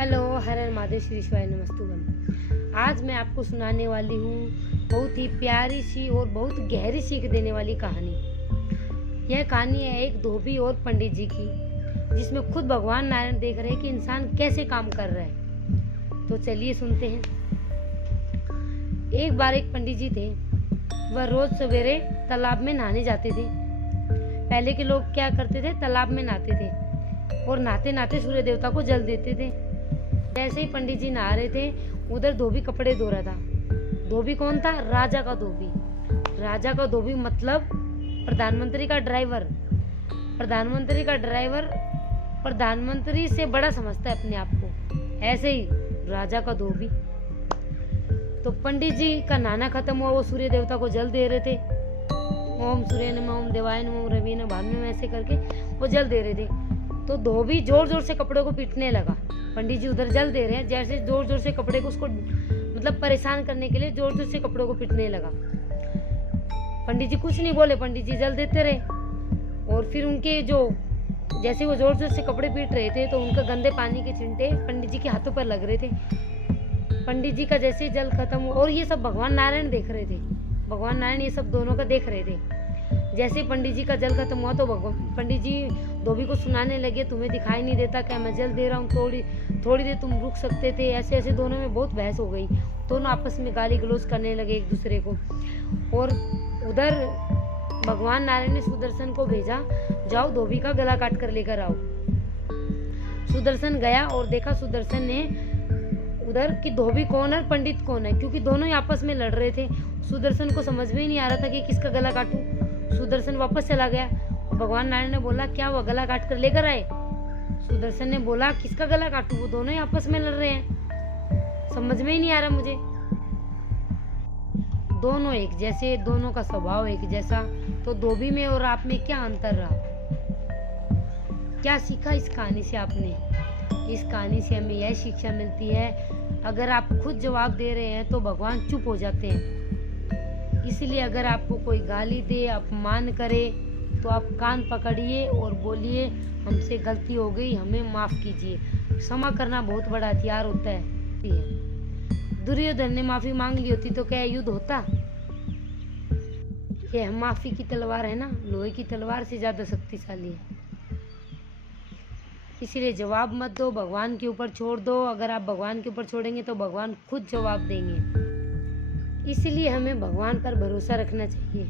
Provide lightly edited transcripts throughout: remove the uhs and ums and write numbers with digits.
Hello, हर हर महादेव, श्री शिवाय नमस्तुभ्यम। आज मैं आपको सुनाने वाली हूँ बहुत ही प्यारी सी और बहुत गहरी सीख देने वाली कहानी। यह कहानी है एक धोबी और पंडित जी की, जिसमें खुद भगवान नारायण देख रहे हैं कि इंसान कैसे काम कर रहा है। तो चलिए सुनते हैं। एक बार एक पंडित जी थे। वह रोज सवेरे तालाब में नहाने जाते थे। पहले के लोग क्या करते थे, तालाब में नहाते थे और नहाते नहाते सूर्य देवता को जल देते थे। जैसे ही पंडित जी नहा रहे थे, उधर धोबी कपड़े धो रहा था। धोबी कौन था? राजा का धोबी। राजा का धोबी मतलब प्रधानमंत्री का ड्राइवर। प्रधानमंत्री का ड्राइवर प्रधानमंत्री से बड़ा समझता है अपने आप को। ऐसे ही राजा का धोबी। तो पंडित जी का नहाना खत्म हुआ, वो सूर्य देवता को जल दे रहे थे। ओम सूर्य नमः, ओम देवाय नमः, ओम रवि नमः, भानु नमः, ऐसे करके वो जल दे रहे थे। तो धोबी जोर जोर से कपड़े को पीटने लगा। पंडित जी उधर जल दे रहे हैं, जैसे जोर जोर से कपड़े को उसको मतलब परेशान करने के लिए जोर जोर से कपड़ों को पीटने लगा। पंडित जी कुछ नहीं बोले, पंडित जी जल देते रहे। और फिर उनके जो जैसे वो जोर जोर से कपड़े पीट रहे थे, तो उनका गंदे पानी के छिंटे पंडित जी के हाथों पर लग रहे थे। पंडित जी का जैसे जल खत्म हुआ, और ये सब भगवान नारायण देख रहे थे। भगवान नारायण ये सब दोनों का देख रहे थे। जैसे पंडित जी का जल खत्म हुआ, तो पंडित जी धोबी को सुनाने लगे, तुम्हें दिखाई नहीं देता क्या मैं जल दे रहा हूँ? थोड़ी देर तुम रुक सकते थे। ऐसे ऐसे दोनों में बहुत बहस हो गई। दोनों आपस में गाली गलौज करने लगे एक दूसरे को। और उधर भगवान नारायण ने सुदर्शन को भेजा, जाओ धोबी का गला काट कर लेकर आओ। सुदर्शन गया और देखा सुदर्शन ने उधर कि धोबी कौन है, पंडित कौन है, क्योंकि दोनों ही आपस में लड़ रहे थे। सुदर्शन को समझ में ही नहीं आ रहा था कि किसका गला काटूं। सुदर्शन वापस चला गया। भगवान नारायण ने बोला, क्या वो गला काट कर लेकर आए? सुदर्शन ने बोला, किसका गला काटूं? वो दोनों ही आपस में लड़ रहे हैं, समझ में ही नहीं आ रहा मुझे। दोनों एक जैसे, दोनों का स्वभाव एक जैसा, तो धोबी में और आप में क्या अंतर रहा? क्या सीखा इस कहानी से आपने? इस कहानी से हमें यह शिक्षा मिलती है, अगर आप खुद जवाब दे रहे हैं तो भगवान चुप हो जाते हैं। इसलिए अगर आपको कोई गाली दे, अपमान करे, तो आप कान पकड़िए और बोलिए, हमसे गलती हो गई, हमें माफ कीजिए। क्षमा करना बहुत बड़ा हथियार होता है। दुर्योधन ने माफी मांग ली होती तो क्या युद्ध होता? यह माफी की तलवार है ना, लोहे की तलवार से ज्यादा शक्तिशाली है। इसलिए जवाब मत दो, भगवान के ऊपर छोड़ दो। अगर आप भगवान के ऊपर छोड़ेंगे तो भगवान खुद जवाब देंगे। इसलिए हमें भगवान पर भरोसा रखना चाहिए।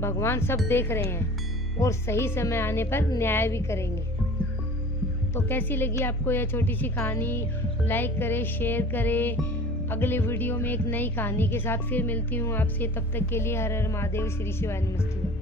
भगवान सब देख रहे हैं और सही समय आने पर न्याय भी करेंगे। तो कैसी लगी आपको यह छोटी सी कहानी? लाइक करें, शेयर करें। अगले वीडियो में एक नई कहानी के साथ फिर मिलती हूँ आपसे। तब तक के लिए हर हर महादेव, श्री शिवाय नमस्तुभ्यम।